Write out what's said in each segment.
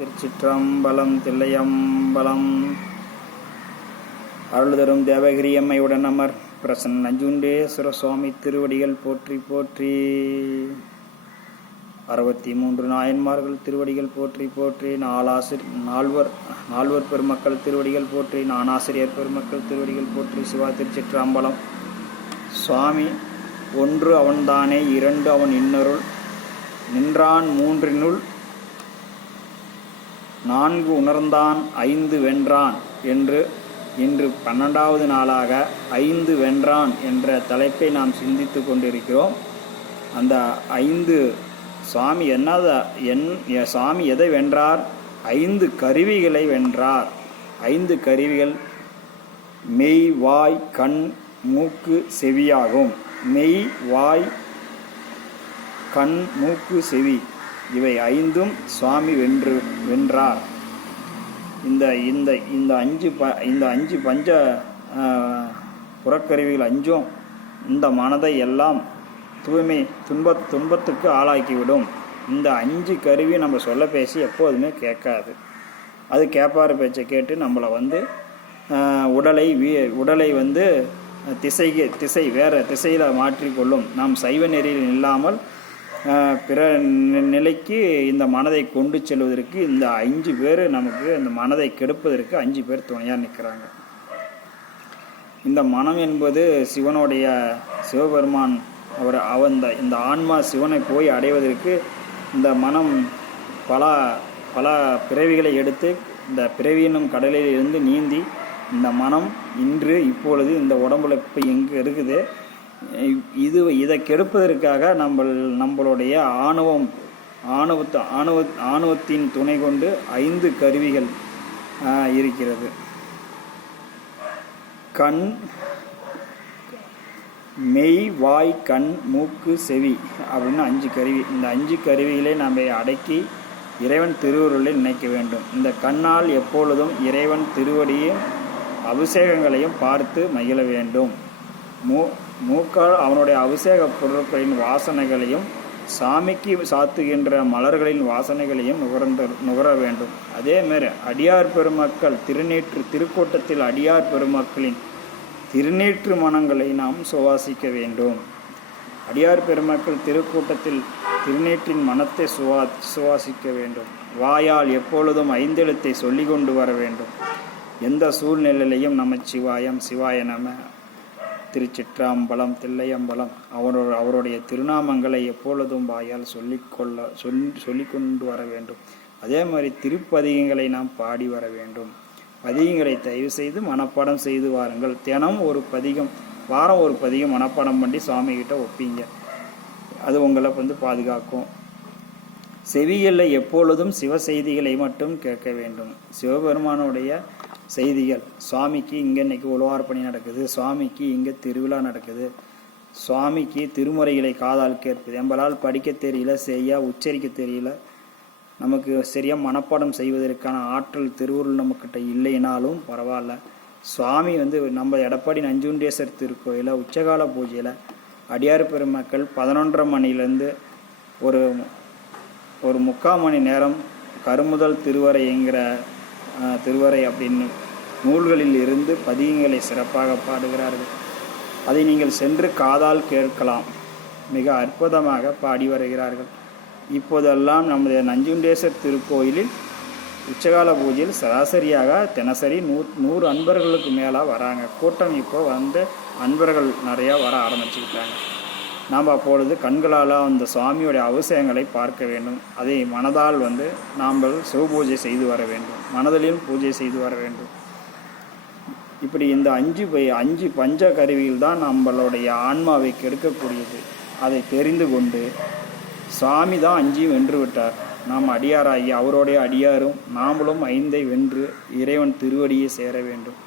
திருச்சிற்றம்பலம் தில்லையம்பலம். அருள்தரும் தேவகிரி அம்மையுடன் அமர் பிரசன்ன நஞ்சுண்டேஸ்வர சுவாமி திருவடிகள் போற்றி போற்றி. 63 நாயன்மார்கள் திருவடிகள் போற்றி போற்றி. நால்வர் பெருமக்கள் திருவடிகள் போற்றி. நானாசிரியர் பெருமக்கள் திருவடிகள் போற்றி. சிவா திருச்சிற்றம்பலம். சுவாமி ஒன்று அவன்தானே, இரண்டு அவன் இன்னருள் நின்றான், மூன்றினுள் நான்கு உணர்ந்தான், ஐந்து வென்றான் என்று இன்று 12வது நாளாக ஐந்து வென்றான் என்ற தலைப்பை நாம் சிந்தித்து கொண்டிருக்கிறோம். அந்த ஐந்து சுவாமி சுவாமி எதை வென்றார்? 5 கருவிகளை வென்றார். 5 கருவிகள் மெய், வாய், கண், மூக்கு, செவியாகும். மெய், வாய், கண், மூக்கு, செவி இவை 5ம் சுவாமி வென்றார். இந்த அஞ்சு பஞ்ச புறக்கருவிகள் 5ம் இந்த மனதை எல்லாம் துன்பத்துக்கு ஆளாக்கிவிடும். இந்த 5 கருவி நம்ம சொல்ல பேசி எப்போதுமே கேட்காது. அது கேட்பார பேச்சை கேட்டு நம்மளை உடலை திசை வேறு திசையில் மாற்றிக்கொள்ளும். நாம் சைவ நெறியில் இல்லாமல் பிற நிலைக்கு இந்த மனதை கொண்டு செல்வதற்கு இந்த 5 பேர் நமக்கு இந்த மனதை கெடுப்பதற்கு 5 பேர் துணையாக நிற்கிறாங்க. இந்த மனம் என்பது சிவபெருமான் இந்த ஆன்மா சிவனை போய் அடைவதற்கு இந்த மனம் பல பிறவிகளை எடுத்து இந்த பிறவியினும் கடலில் இருந்து நீந்தி இந்த மனம் இப்பொழுது இந்த உடம்புல இப்போ எங்கே இருக்குது. இதை கெடுப்பதற்காக நம்மளுடைய ஆணவத்தின் துணை கொண்டு 5 கருவிகள் இருக்கிறது. கண், மெய், வாய், கண், மூக்கு, செவி அப்படின்னு 5 கருவி. இந்த 5 கருவிகளை நாம் அடக்கி இறைவன் திருவருளை நினைக்க வேண்டும். இந்த கண்ணால் எப்பொழுதும் இறைவன் திருவடியும் அபிஷேகங்களையும் பார்த்து மகிழ வேண்டும். மூக்கால் அவனுடைய அபிஷேக பொருட்களின் வாசனைகளையும் சாமிக்கு சாத்துகின்ற மலர்களின் வாசனைகளையும் நுகர வேண்டும். அதேமாரி அடியார் பெருமக்கள் திருக்கூட்டத்தில் அடியார் பெருமக்களின் திருநீற்று மனங்களை நாம் சுவாசிக்க வேண்டும். அடியார் பெருமக்கள் திருக்கூட்டத்தில் திருநீற்றின் மனத்தை சுவாசிக்க வேண்டும். வாயால் எப்பொழுதும் 5 எழுத்தை சொல்லி கொண்டு வர வேண்டும். எந்த சூழ்நிலையிலையும் நமச்சிவாயம், சிவாய நம, திருச்சிற்றம்பலம், தில்லையம்பலம் அவருடைய திருநாமங்களை எப்பொழுதும் வாயால் சொல்லி கொண்டு வர வேண்டும். அதே மாதிரி திருப்பதிகங்களை நாம் பாடி வர வேண்டும். பதிகங்களை தயவு செய்து மனப்பாடம் செய்து வாருங்கள். தினம் ஒரு பதிகம், வாரம் ஒரு பதிகம் மனப்பாடம் பண்ணி சுவாமிகிட்ட ஒப்பிங்க. அது உங்களை பாதுகாக்கும். செவிகளில் எப்பொழுதும் சிவ செய்திகளை மட்டும் கேட்க வேண்டும். சிவபெருமானுடைய செய்திகள். சுவாமிக்கு இங்கே இன்னைக்கு உழவார்பணி நடக்குது, சுவாமிக்கு இங்கே திருவிழா நடக்குது, சுவாமிக்கு திருமுறைகளை காதால் கேட்பது. எம்பளால் படிக்க தெரியல, உச்சரிக்க தெரியல, நமக்கு சரியாக மனப்பாடம் செய்வதற்கான ஆற்றல் திருவுருள் நம்மக்கிட்ட இல்லைனாலும் பரவாயில்ல. சுவாமி நம்ம எடப்பாடி நஞ்சுண்டேஸ்வர் திருக்கோயிலில் உச்சகால பூஜையில் அடியார் பெருமக்கள் 11:30 மணிலேருந்து ஒரு 3/4 மணி நேரம் கருமுதல் திருவரை அப்படின்னு நூல்களில் இருந்து பதிகங்களை சிறப்பாக பாடுகிறார்கள். அதை நீங்கள் சென்று காதால் கேட்கலாம். மிக அற்புதமாக பாடி வருகிறார்கள். இப்போதெல்லாம் நமது நஞ்சுண்டேஸ்வர் திருக்கோயிலில் உச்சகால பூஜையில் சராசரியாக தினசரி 100 அன்பர்களுக்கு மேலே வராங்க. கூட்டம் இப்போ அன்பர்கள் நிறையா வர ஆரம்பிச்சுக்கிட்டாங்க. நாம் அப்பொழுது கண்களால் அந்த சுவாமியோடைய அவசியங்களை பார்க்க வேண்டும். அதை மனதால் நாம் சிவபூஜை செய்து வர வேண்டும். மனதிலும் பூஜை செய்து வர வேண்டும். இப்படி இந்த 5 பஞ்ச கருவியில் தான் நம்மளுடைய ஆன்மாவை கெடுக்கக்கூடியது. அதை தெரிந்து கொண்டு சுவாமி தான் 5 வென்று விட்டார். நாம் அடியாராகி அவருடைய அடியாரும் நாமளும் 5 வென்று இறைவன் திருவடியை சேர வேண்டும்.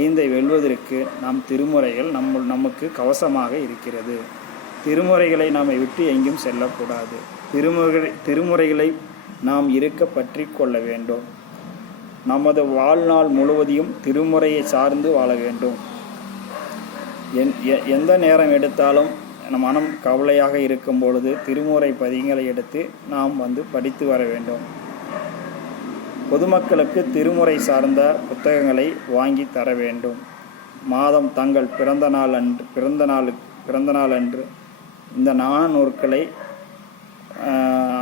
5 வெல்வதற்கு நாம் திருமுறைகள் நமக்கு கவசமாக இருக்கிறது. திருமுறைகளை நாம் விட்டு எங்கும் செல்லக்கூடாது. திருமுறைகளை நாம் இருக்க பற்றி கொள்ள வேண்டும். நமது வாழ்நாள் முழுவதையும் திருமுறையை சார்ந்து வாழ வேண்டும். எந்த நேரம் எடுத்தாலும் மனம் கவலையாக இருக்கும் பொழுது திருமுறை பதிகங்களை எடுத்து நாம் படித்து வர வேண்டும். பொதுமக்களுக்கு திருமுறை சார்ந்த புத்தகங்களை வாங்கி தர வேண்டும். மாதம் தங்கள் பிறந்த நாள் அன்று இந்த நூற்களை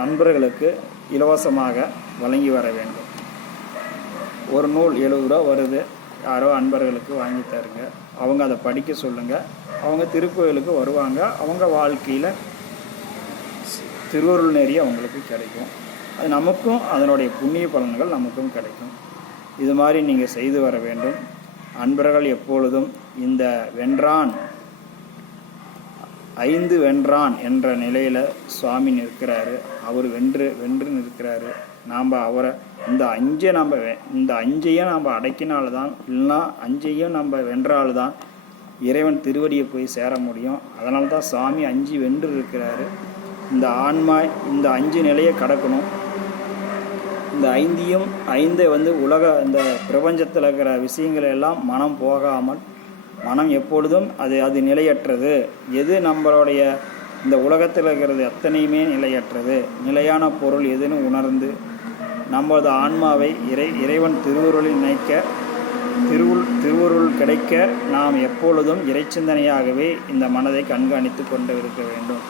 அன்பர்களுக்கு இலவசமாக வழங்கி வர வேண்டும். ஒரு நூல் 70 ரூபா வருது. யாரோ அன்பர்களுக்கு வாங்கி தருங்க. அவங்க அதை படிக்க சொல்லுங்கள். அவங்க திருக்கோயிலுக்கு வருவாங்க. அவங்க வாழ்க்கையில் திருவருள் நெறி அவங்களுக்கு கிடைக்கும். அது நமக்கும் அதனுடைய புண்ணிய பலன்கள் நமக்கும் கிடைக்கும். இது மாதிரி நீங்கள் செய்து வர வேண்டும். அன்பர்கள் எப்பொழுதும் இந்த வென்றான் 5 வென்றான் என்ற நிலையில் சுவாமி நிற்கிறாரு. அவர் வென்று நிற்கிறாரு. நாம் அவரை இந்த 5ஐயும் நாம் அடக்கினால்தான், இல்லைன்னா 5ஐயும் நம்ம வென்றால்தான் இறைவன் திருவடியை போய் சேர முடியும். அதனால தான் சுவாமி 5 வென்று இருக்கிறாரு. இந்த ஆன்மா இந்த 5 நிலையை கடக்கணும். இந்த 5ஐ இந்த பிரபஞ்சத்தில் இருக்கிற விஷயங்கள் எல்லாம் மனம் போகாமல், மனம் எப்பொழுதும் அது நிலையற்றது. எது நம்மளுடைய இந்த உலகத்தில் இருக்கிறது அத்தனையுமே நிலையற்றது. நிலையான பொருள் எதுன்னு உணர்ந்து நமது ஆன்மாவை இறைவன் திருவருளில் நினைக்க, திருவருள் கிடைக்க நாம் எப்பொழுதும் இறைச்சிந்தனையாகவே இந்த மனதை கண்காணித்து கொண்டு இருக்க வேண்டும்.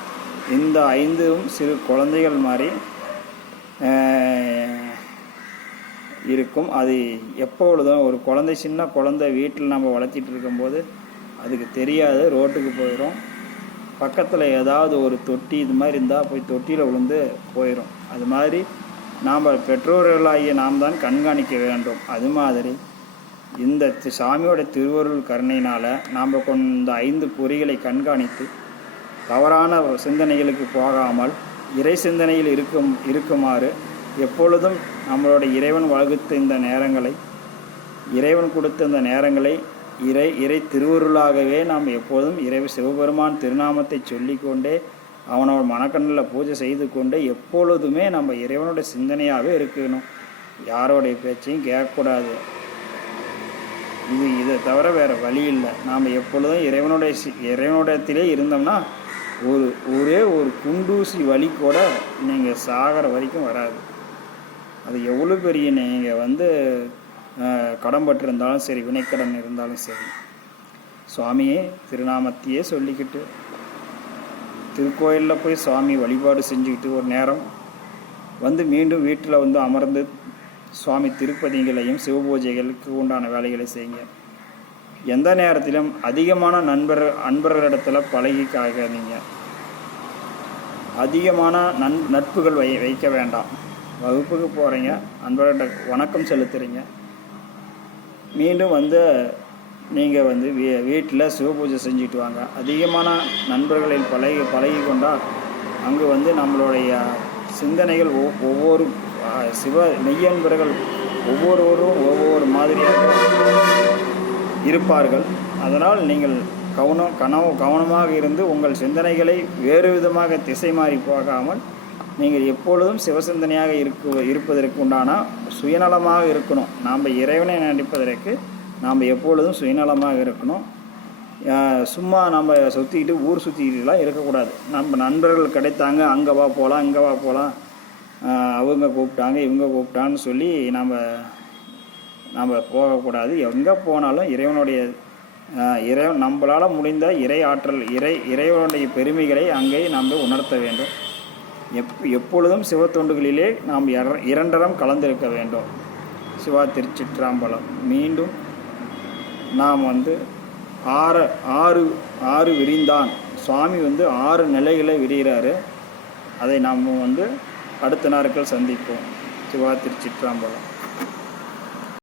இந்த 5ம் சிறு குழந்தைகள் மாதிரி இருக்கும். அது எப்பொழுதும் ஒரு சின்ன குழந்தை வீட்டில் நம்ம வளர்த்திட்டு இருக்கும்போது அதுக்கு தெரியாது, ரோட்டுக்கு போயிடும். பக்கத்தில் ஏதாவது ஒரு தொட்டி இது மாதிரி இருந்தால் போய் தொட்டியில் விழுந்து போயிடும். அது மாதிரி நாம் பெற்றோர்களாகிய நாம் தான் கண்காணிக்க வேண்டும். அது மாதிரி இந்த சாமியோட திருவருள் கருணையினால் நாம் இந்த 5 பொறிகளை கண்காணித்து தவறான சிந்தனைகளுக்கு போகாமல் இறை சிந்தனையில் இருக்குமாறு எப்பொழுதும் நம்மளுடைய இறைவன் வகுத்த இந்த நேரங்களை, இறைவன் கொடுத்த இந்த நேரங்களை இறை திருவருளாகவே நாம் எப்போதும் சிவபெருமான் திருநாமத்தை சொல்லிக்கொண்டே அவனோட மனக்கண்ணில் பூஜை செய்து கொண்டு எப்பொழுதுமே நம்ம இறைவனுடைய சிந்தனையாகவே இருக்கணும். யாரோடைய பேச்சையும் கேட்கக்கூடாது. இதை தவிர வேறு வழி இல்லை. நாம் எப்பொழுதும் இறைவனுடையத்திலே இருந்தோம்னா ஒரே ஒரு குண்டூசி வலி கூட நீங்கள் சாகிற வரைக்கும் வராது. அது எவ்வளோ பெரிய நீங்கள் கடன்பட்டு இருந்தாலும் சரி, வினைக்கடன் இருந்தாலும் சரி, சுவாமியே திருநாமத்தையே சொல்லிக்கிட்டு திருக்கோயிலில் போய் சுவாமி வழிபாடு செஞ்சுக்கிட்டு ஒரு நேரம் மீண்டும் வீட்டில் அமர்ந்து சுவாமி திருப்பதிகளையும் சிவபூஜைகளுக்கு உண்டான வேலைகளை செய்யுங்க. எந்த நேரத்திலும் அதிகமான அன்பர்களிடத்தில் பழகிக்காதீங்க. அதிகமான நட்புகள் வைக்க வேண்டாம். வகுப்புக்கு போகிறீங்க, அன்பர்கிட்ட வணக்கம் செலுத்துறீங்க, மீண்டும் நீங்கள் வீட்டில் சிவபூஜை செஞ்சுட்டு வாங்க. அதிகமான நண்பர்களில் பழகி கொண்டால் அங்கு நம்மளுடைய சிந்தனைகள் ஒவ்வொரு மெய்யன்பர்கள் ஒவ்வொருவரும் ஒவ்வொரு மாதிரியாக இருப்பார்கள். அதனால் நீங்கள் கவனமாக இருந்து உங்கள் சிந்தனைகளை வேறு விதமாக திசை மாறி போகாமல் நீங்கள் எப்பொழுதும் சிவசிந்தனையாக இருப்பதற்கு உண்டான சுயநலமாக இருக்கணும். நாம் இறைவனை நினைப்பதற்கு நாம் எப்பொழுதும் சுயநலமாக இருக்கணும். சும்மா நம்ம ஊர் சுற்றிக்கிட்டுலாம் இருக்கக்கூடாது. நம்ம நண்பர்கள் கிடைத்தாங்க, அங்கே வா போகலாம், இங்கே வா போகலாம், அவங்க கூப்பிட்டாங்க, இவங்க கூப்பிட்டான்னு சொல்லி நம்ம போகக்கூடாது. எங்கே போனாலும் இறைவனுடைய நம்மளால் முடிந்த இறை ஆற்றல் இறைவனுடைய பெருமைகளை அங்கே நாம் உணர்த்த வேண்டும். எப்பொழுதும் சிவத்தொண்டுகளிலே நாம் இரண்டரம் கலந்திருக்க வேண்டும். சிவா திருச்சிற்றம்பலம். மீண்டும் நாம் ஆறு விரிந்தான் சுவாமி 6 நிலைகளை விரிகிறாரு. அதை நாம் அடுத்த நாட்கள் சந்திப்போம். சிவா திருச்சிற்றம்பலம்.